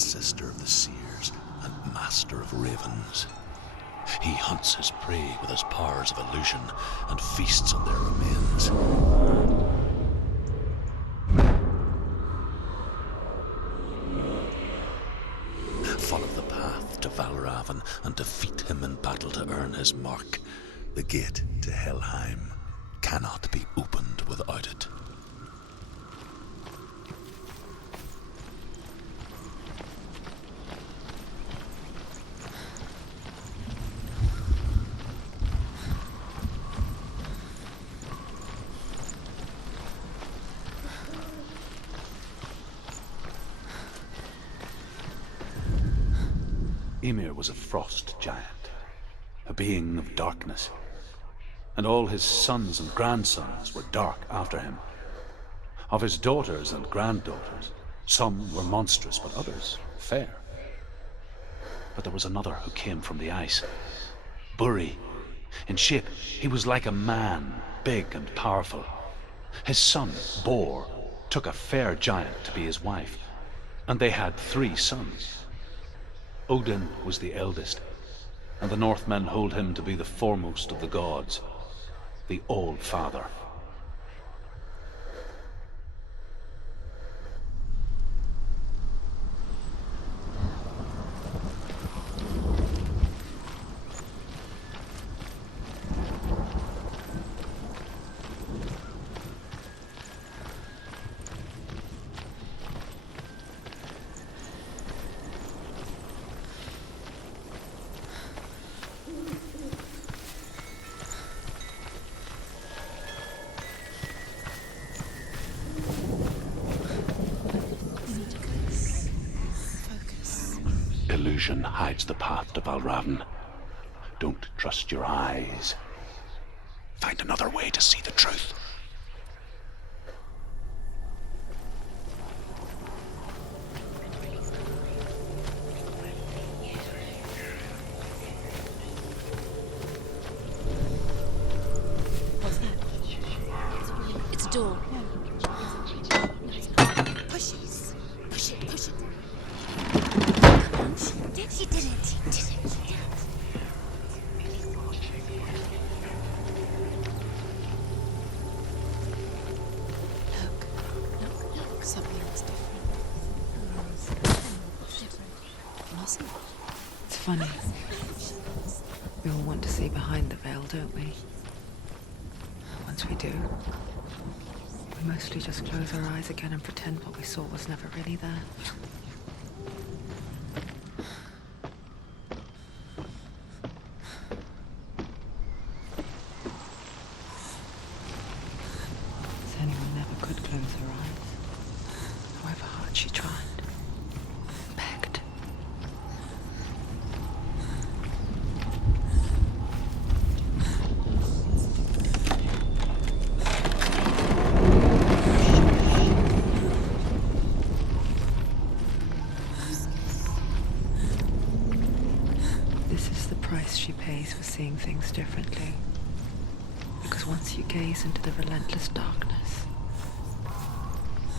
ancestor of the seers and master of ravens. He hunts his prey with his powers of illusion and feasts on their remains. Follow the path to Valravyn and defeat him in battle to earn his mark. The gate to Helheim cannot be opened without it. Ymir was a frost giant, a being of darkness, and all his sons and grandsons were dark after him. Of his daughters and granddaughters, some were monstrous, but others fair. But there was another who came from the ice, Buri. In shape, he was like a man, big and powerful. His son, Bor, took a fair giant to be his wife, and they had 3 sons. Odin was the eldest, and the Northmen hold him to be the foremost of the gods, the All-Father. Illusion hides the path to Valravyn. Don't trust your eyes. Find another way to see the truth. What's that? It's a door. Push it. Push it. Push it. She did it. Look. Something's different. Mustn't. It's funny. We all want to see behind the veil, don't we? Once we do, we mostly just close our eyes again and pretend what we saw was never really there. Senua never could close her eyes, however hard she tried. Begged. This is the price she pays for seeing things differently. Because once you gaze into the relentless darkness,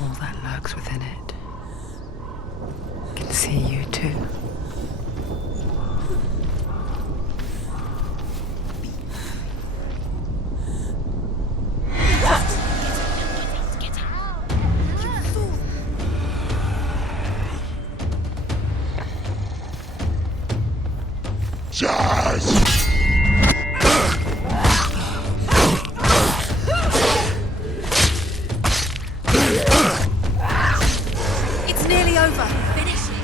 all that lurks within it can see you too. It's nearly over. Finish it.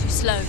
Too slow.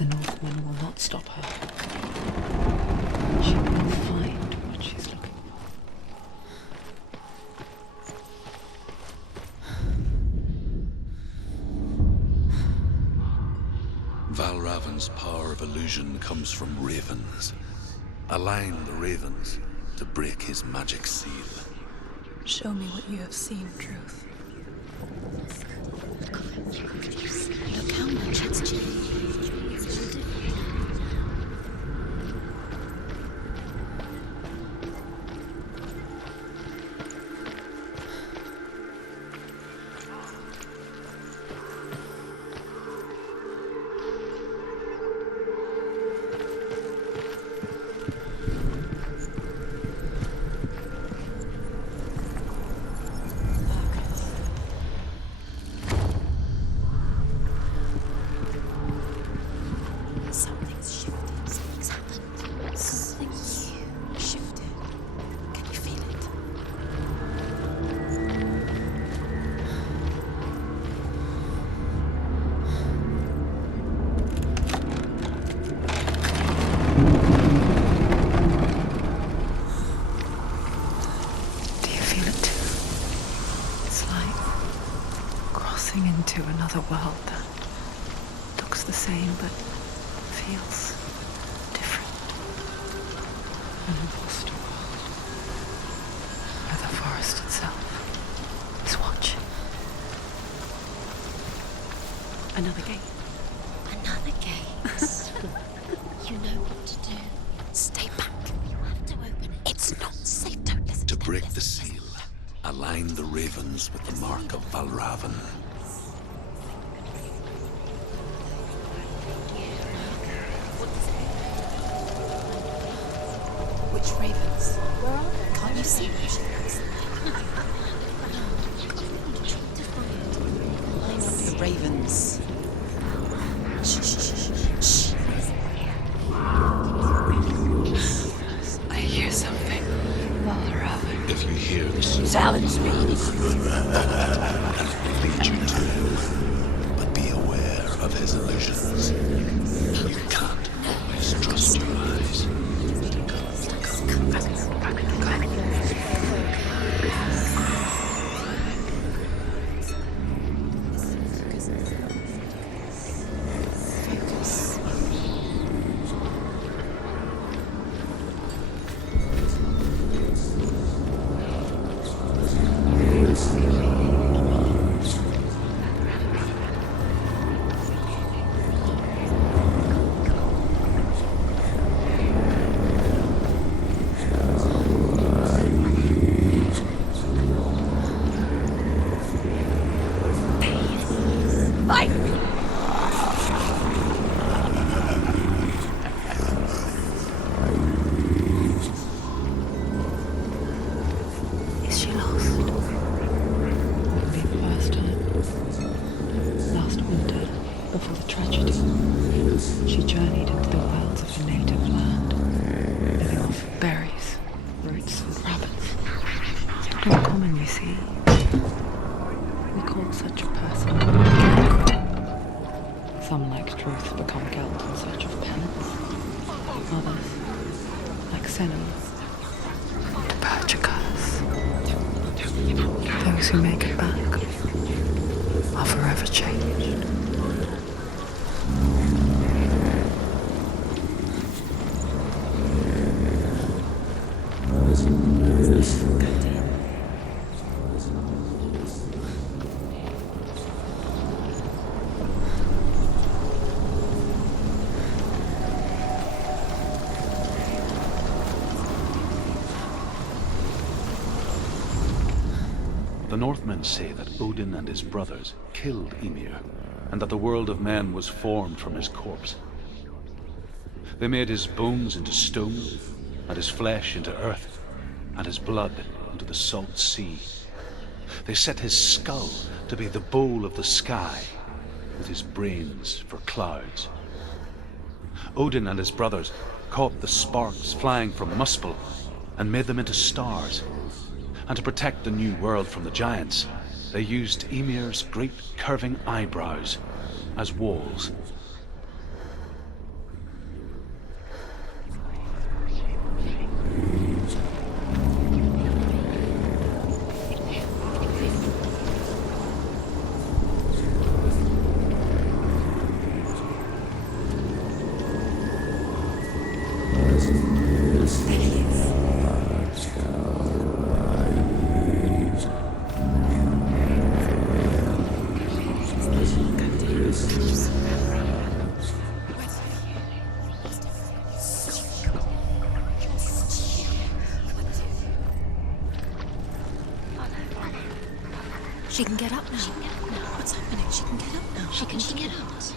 The Northmen will not stop her. She will find what she's looking for. Valravyn's power of illusion comes from ravens. Align the ravens to break his magic seal. Show me what you have seen, Truth. Look how much it's changed. Into another world that looks the same but feels different. An imposter world where the forest itself is watching. Another gate. Another gate. You know what to do. Stay back. You have to open it. It's not safe. Don't listen. To break the seal, align the ravens with the mark of Valravyn. Which ravens? Where are they? Can't you see where she is? Line up the ravens. Shh, shh, shh, shh. I hear something. Valravyn. If you hear the seal, Silence me. and it will lead you to him. But be aware of his illusions. You can't always trust your eyes. Some, like Truth, become Gelt in search of penance. Others, like Senua, purge a curse. Those who make it back are forever changed. The Northmen say that Odin and his brothers killed Ymir, and that the world of men was formed from his corpse. They made his bones into stone, and his flesh into earth, and his blood into the salt sea. They set his skull to be the bowl of the sky, with his brains for clouds. Odin and his brothers caught the sparks flying from Muspel and made them into stars. And to protect the new world from the giants, they used Ymir's great curving eyebrows as walls. She can get up now. What's happening? She can get up now. She can get out.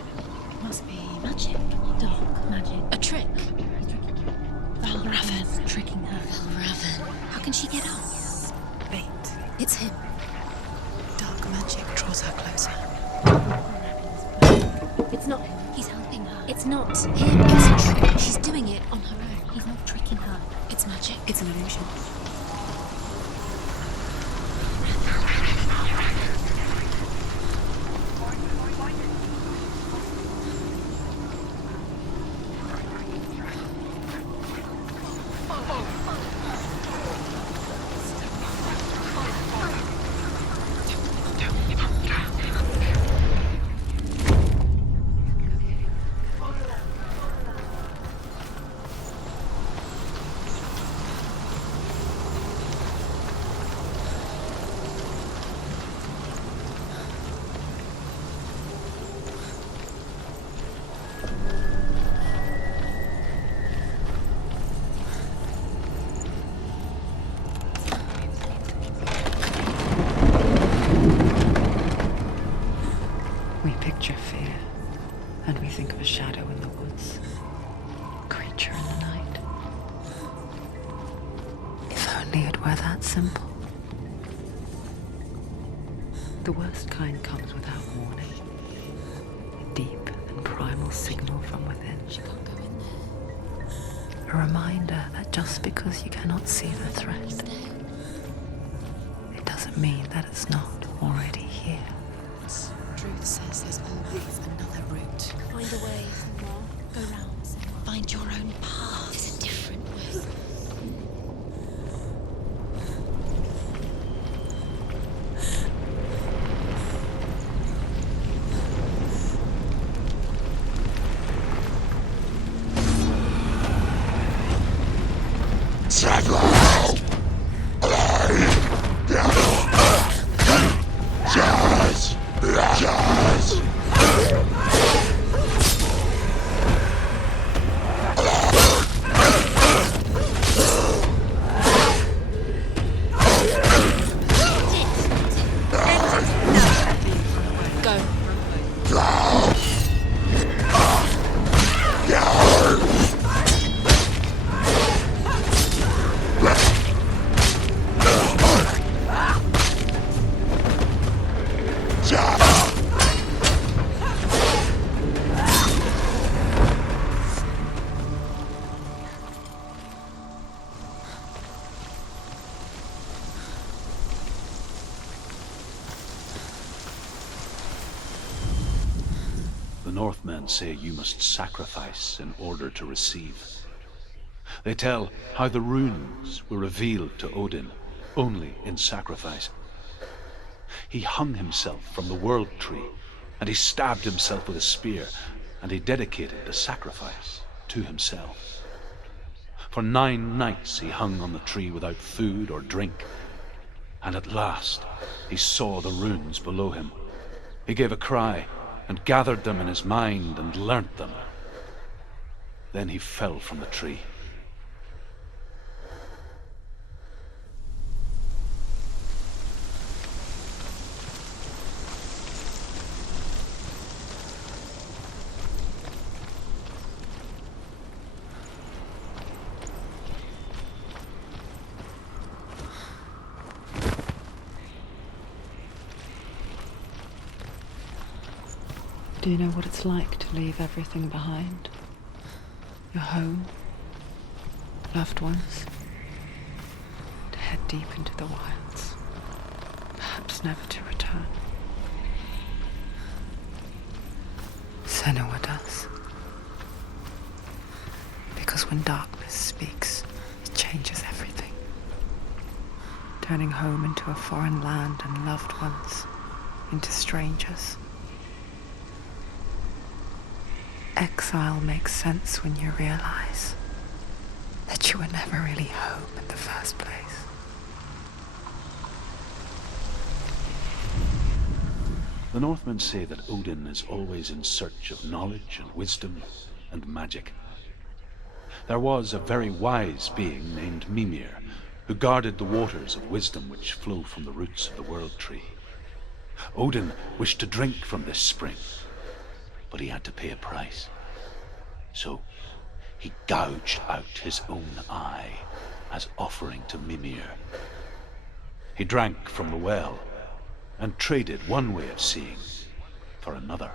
Must be magic. Dark magic. A trick. Valravyn tricking her. Valravyn. How can she get out? Wait. It's him. Dark magic draws her closer. It's not him. He's helping her. It's not him. It's a trick. She's doing it on her own. He's not tricking her. It's magic. It's an illusion. Picture fear, and we think of a shadow in the woods, a creature in the night. If only it were that simple. The worst kind comes without warning. A deep and primal signal from within. She can't go in there. A reminder that just because you cannot see the threat, it doesn't mean that it's not already here. Truth says there's always another route. Find a way, Senua. Go round, Senua. Find your own path. There's a different way. The Northmen say you must sacrifice in order to receive. They tell how the runes were revealed to Odin only in sacrifice. He hung himself from the world tree, and he stabbed himself with a spear, and he dedicated the sacrifice to himself. For 9 nights he hung on the tree without food or drink, and at last he saw the runes below him. He gave a cry, and gathered them in his mind and learnt them. Then he fell from the tree. Do you know what it's like to leave everything behind? Your home, loved ones, to head deep into the wilds, perhaps never to return. Senua does. Because when darkness speaks, it changes everything, turning home into a foreign land and loved ones into strangers. Exile makes sense when you realize that you were never really home in the first place. The Northmen say that Odin is always in search of knowledge and wisdom and magic. There was a very wise being named Mimir, who guarded the waters of wisdom which flow from the roots of the World Tree. Odin wished to drink from this spring, but he had to pay a price. So he gouged out his own eye as offering to Mimir. He drank from the well and traded one way of seeing for another.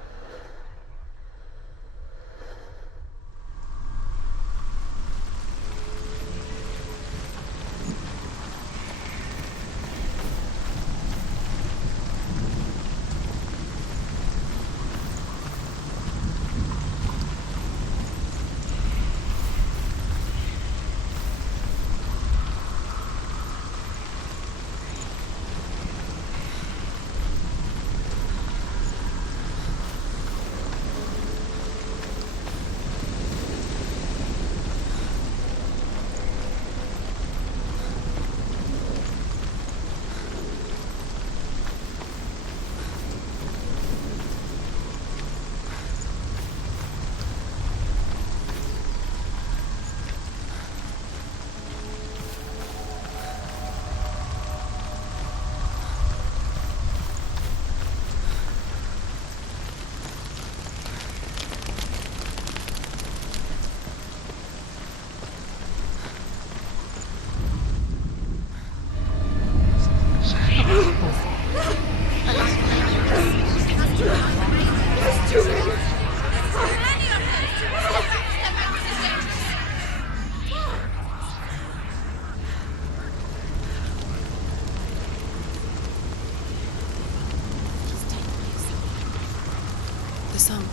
The song.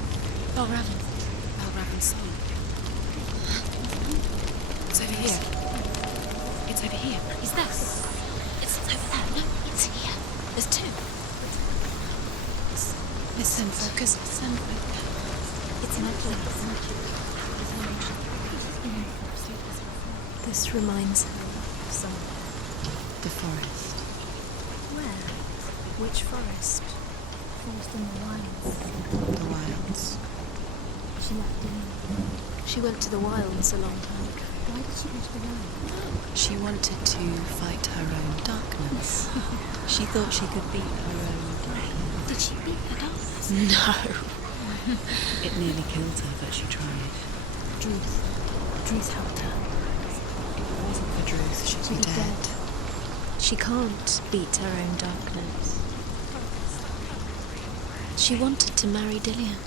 Valravyn. Valravyn's song. It's over here. It's over here. Is that? It's over there. No, it's here. There's two. Listen, focus. Listen. It's magic. This reminds her of something. The forest. Where? Which forest? Forest in the wilds. The wilds. She left Dylan. She went to the wilds a long time ago. Why did she go to the wilds? She wanted to fight her own darkness. She thought she could beat her own... Did she beat the darkness? No! It nearly killed her, but she tried. Druth helped her. If it wasn't for Druth, she'd be dead. She can't beat her own darkness. She wanted to marry Dillian.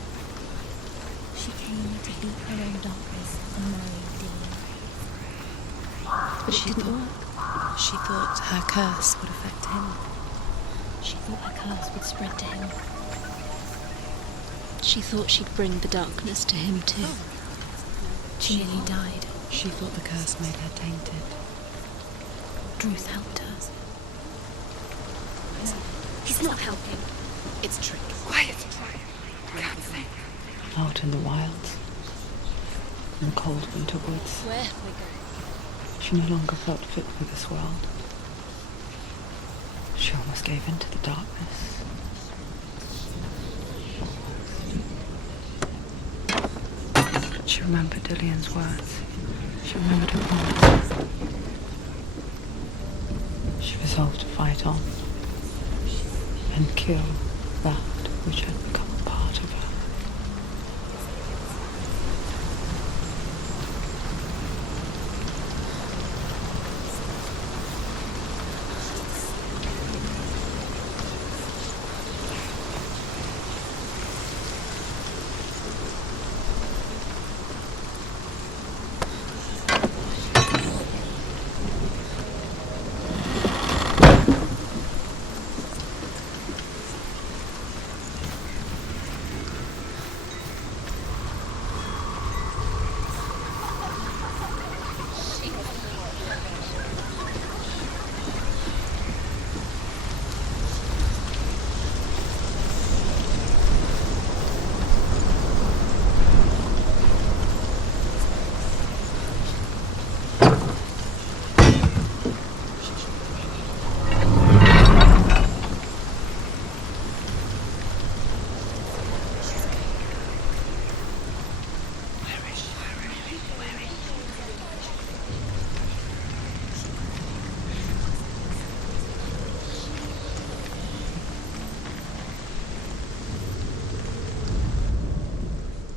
She came to beat her own darkness and marry Dylan. But it didn't work. She thought her curse would affect him. She thought her curse would spread to him. She thought she'd bring the darkness to him too. She nearly died. She thought the curse made her tainted. Druth helped her. He's not helping. It's trick. Quiet! Can't think. Out in the wilds. In the cold winter woods. Where are we going? She no longer felt fit for this world. She almost gave in to the darkness. She remembered Dillian's words. She remembered her promise. She resolved to fight on and kill that which had become a part of her.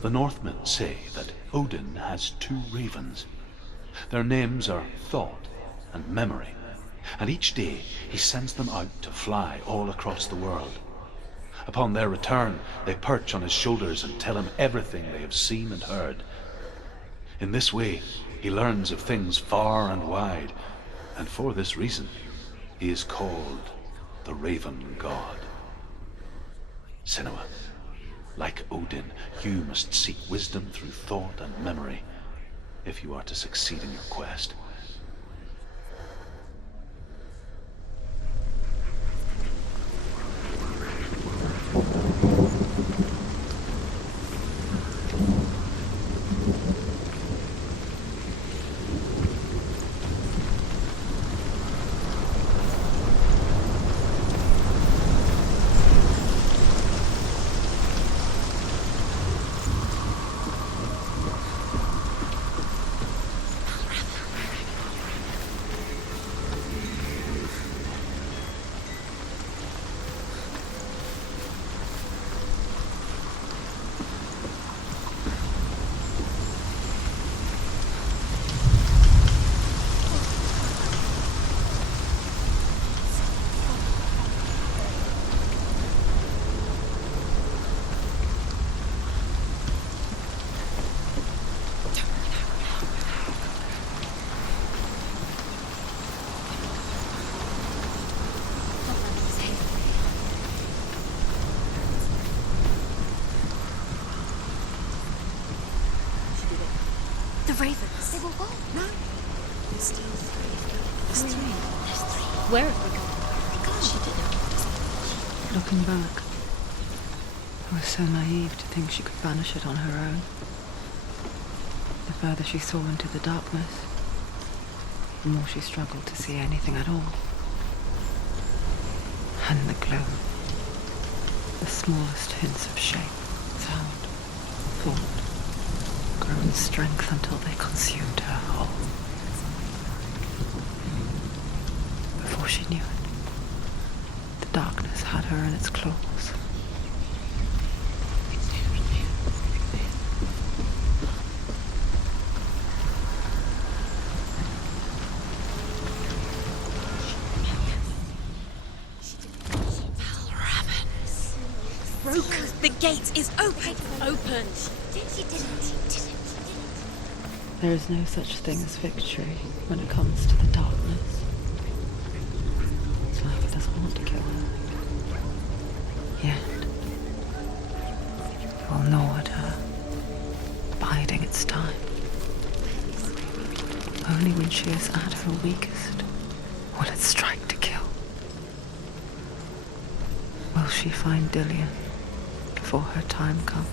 The Northmen say that Odin has two ravens. Their names are Thought and Memory, and each day he sends them out to fly all across the world. Upon their return, they perch on his shoulders and tell him everything they have seen and heard. In this way, he learns of things far and wide, and for this reason, he is called the Raven God. Senua, like Odin, you must seek wisdom through thought and memory if you are to succeed in your quest. The ravens. They will go. No. There's still three. There's three. There's three. Where have we gone? They gone. She didn't. Looking back, I was so naive to think she could banish it on her own. The further she saw into the darkness, the more she struggled to see anything at all. And the gloom, the smallest hints of shape, sound, thought, grew in strength until they consumed her whole. Before she knew it, the darkness had her in its claws. Valravyn. Broke. The gate is open. Opened. She didn't. There is no such thing as victory when it comes to the darkness. It's like it doesn't want to kill her. Yet, it will gnaw at her, biding its time. Only when she is at her weakest will it strike to kill. Will she find Dillion before her time comes?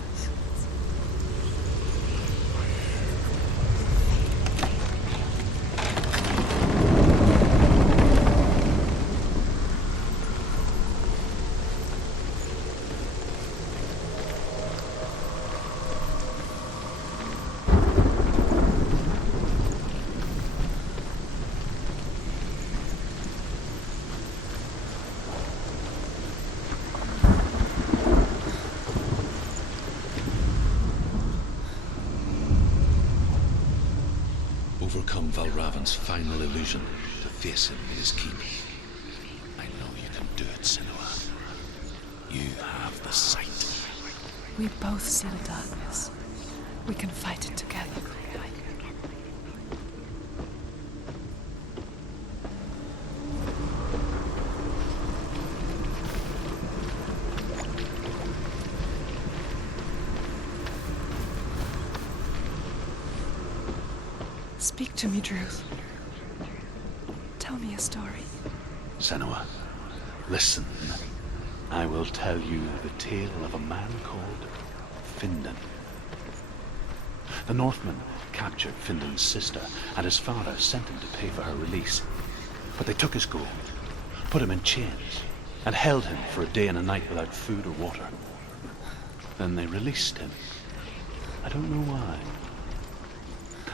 Overcome Valravyn's final illusion to face him in his keep. I know you can do it, Senua. You have the sight. We both see the darkness. We can fight it together. Speak to me, Druth. Tell me a story. Senua, listen. I will tell you the tale of a man called Findan. The Northmen captured Findan's sister, and his father sent him to pay for her release. But they took his gold, put him in chains, and held him for a day and a night without food or water. Then they released him. I don't know why.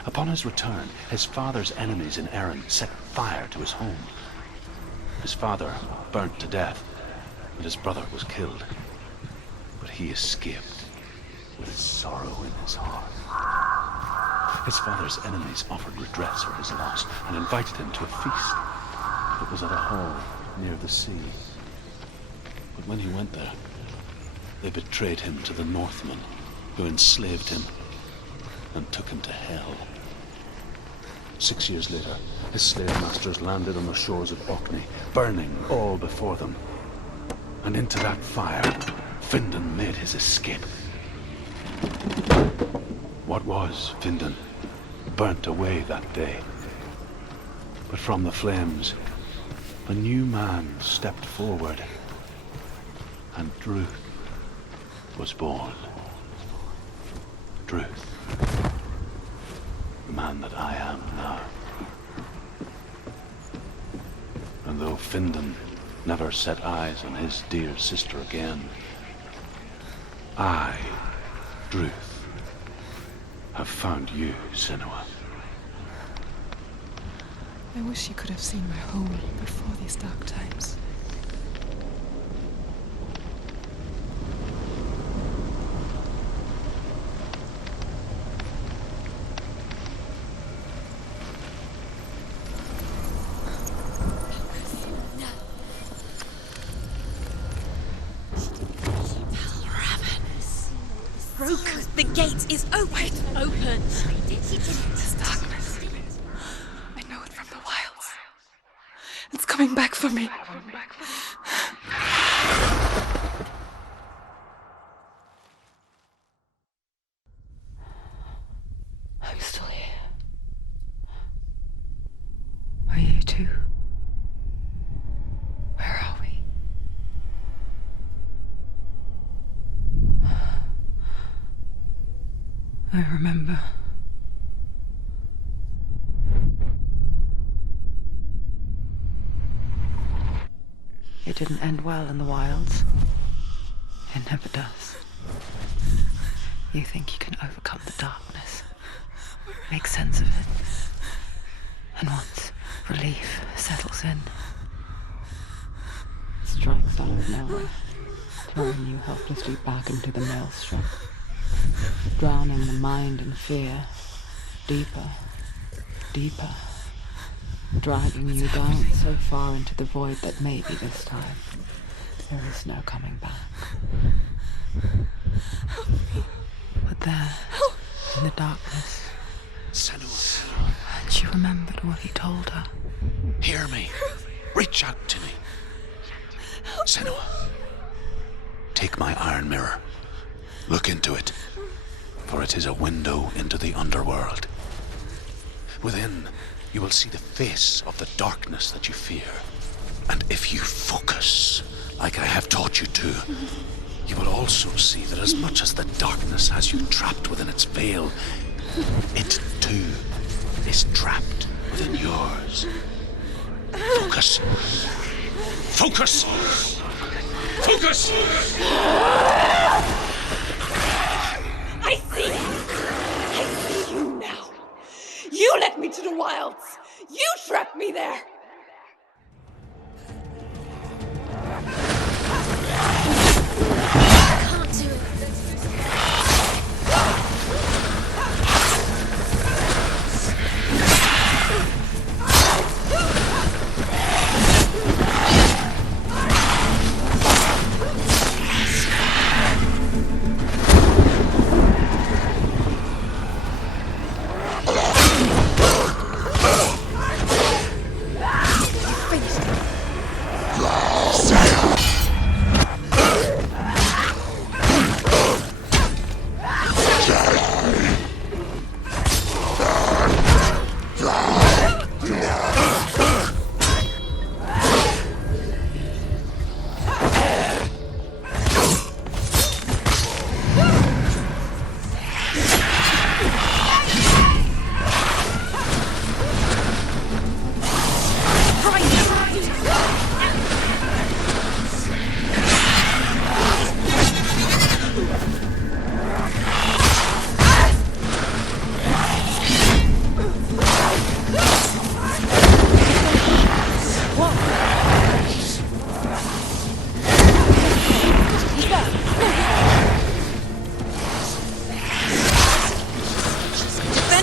Upon his return, his father's enemies in Erin set fire to his home. His father burnt to death, and his brother was killed. But he escaped. with sorrow in his heart. His father's enemies offered redress for his loss and invited him to a feast. It was at a hall near the sea. But when he went there, they betrayed him to the Northmen, who enslaved him and took him to hell. 6 years later, his slave masters landed on the shores of Orkney, burning all before them. And into that fire, Findan made his escape. What was Findan burnt away that day. But from the flames, a new man stepped forward, and Druth was born. Druth, the man that I am now. And though Findan never set eyes on his dear sister again, I, Druth, have found you, Senua. I wish you could have seen my home before these dark times. Broken. The gate is open. Open. This darkness. I know it from the wilds. It's coming back for me. I'm still here. Are you too? Where are we? I remember. It didn't end well in the wilds. It never does. You think you can overcome the darkness, make sense of it, and once relief settles in, it strikes out of nowhere, throwing you helplessly back into the maelstrom, drowning the mind in fear, deeper, deeper, dragging you down so far into the void that maybe this time there is no coming back. But there, in the darkness, Senua, she remembered what he told her. hear me. Reach out to me. Senua, take my iron mirror. Look into it, for it is a window into the underworld. Within, you will see the face of the darkness that you fear. And if you focus, like I have taught you to, you will also see that as much as the darkness has you trapped within its veil, it too is trapped within yours. Focus. Focus! Focus! I see you now. You led me to the wilds. You trapped me there. Can't do it.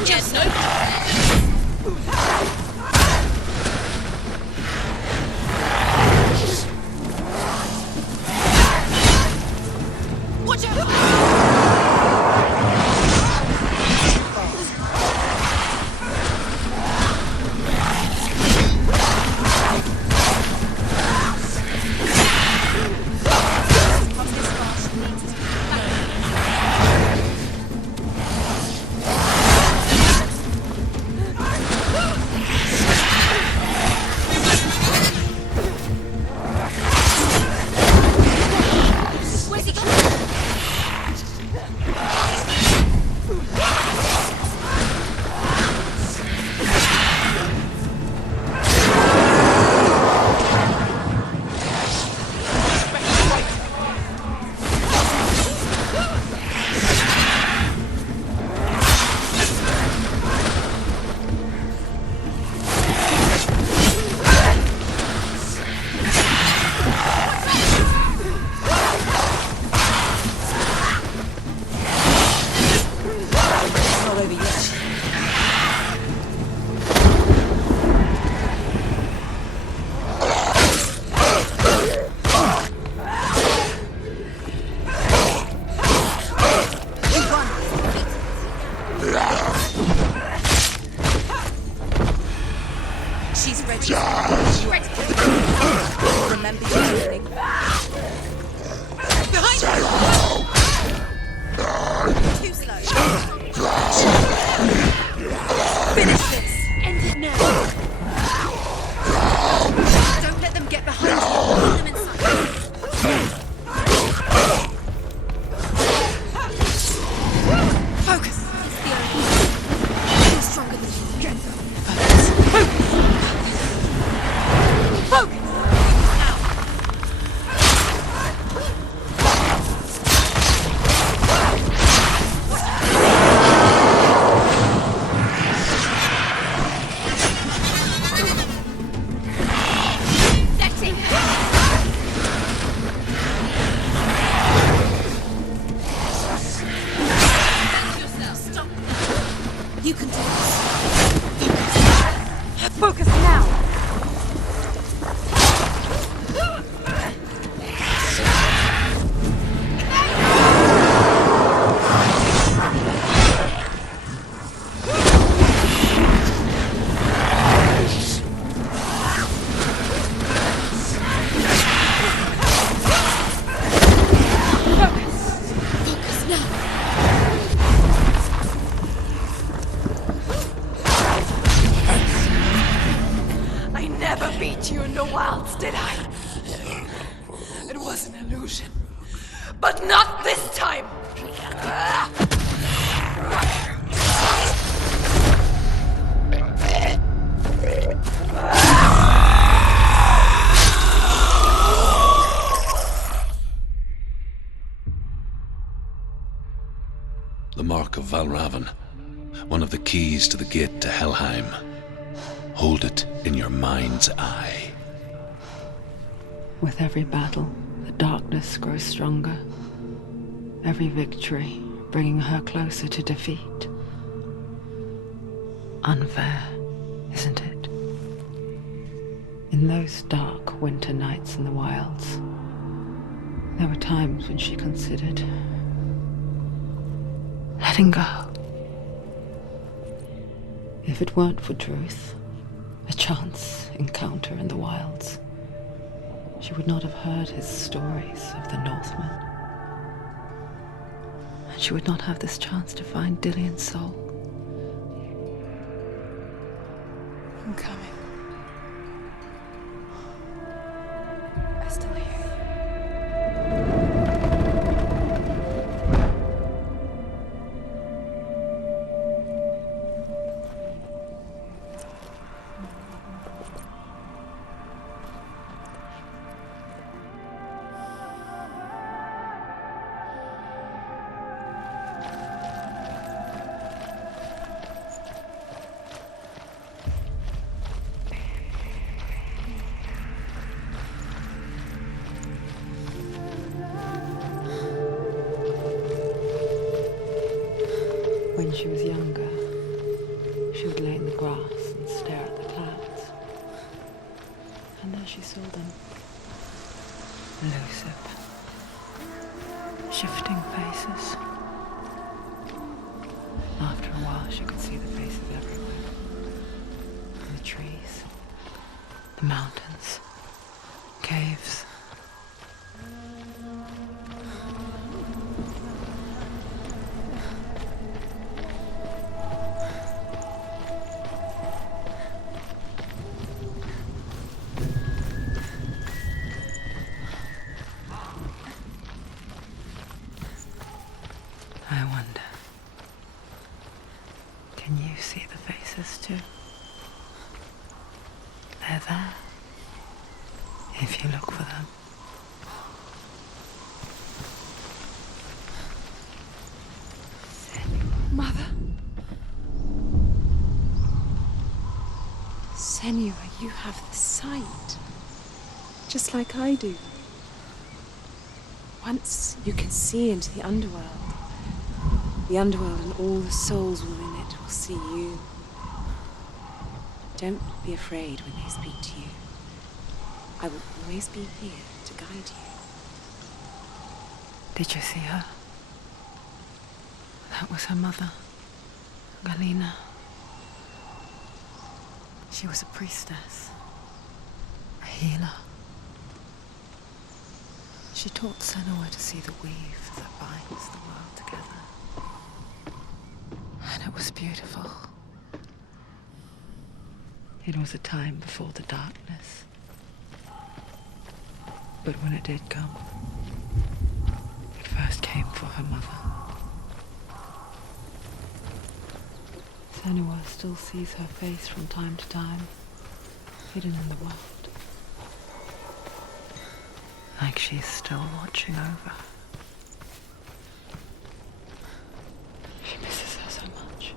Defend yourself! Watch out! Where's he gone? Not over yet. She's ready. She's ready. Remember your warning. Behind you! Too slow. Finish this. End it now. Don't let them get behind you. Hold them inside. Focus. It's the only way. You're stronger than you. Get them. Focus. Focus. Now. Setting. Stop. You can do this. Focus. Focus now. Focus now. I never beat you in the wilds, did I? It was an illusion. But not this time! The mark of Valravyn, one of the keys to the gate to Helheim. Hold it in your mind's eye. With every battle, the darkness grows stronger. Every victory bringing her closer to defeat. Unfair, isn't it? In those dark winter nights in the wilds, there were times when she considered letting go. If it weren't for Druth, a chance encounter in the wilds, she would not have heard his stories of the Northmen. And she would not have this chance to find Dillion's soul. I'm coming. I still hear you. When she was younger, She would lay in the grass and stare at the clouds. And there she saw them. Elusive. Shifting faces. After a while, she could see the faces everywhere. In the trees, the mountains, caves. I wonder, can you see the faces too? They're there, if you look for them. Mother? Senua, you have the sight. Just like I do. Once you can see into the underworld and all the souls within it will see you. Don't be afraid when they speak to you. I will always be here to guide you. Did you see her? That was her mother, Galina. She was a priestess, a healer. She taught Senua to see the weave that binds the world together. And it was beautiful. It was a time before the darkness. But when it did come, it first came for her mother. Senua still sees her face from time to time, hidden in the world. Like she's still watching over her. She misses her so much.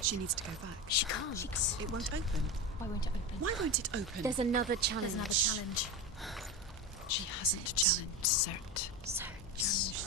She needs to go back. She can't. It won't open. Why won't it open? Why won't it open? There's another challenge. There's another challenge. She hasn't challenged Cert. Search.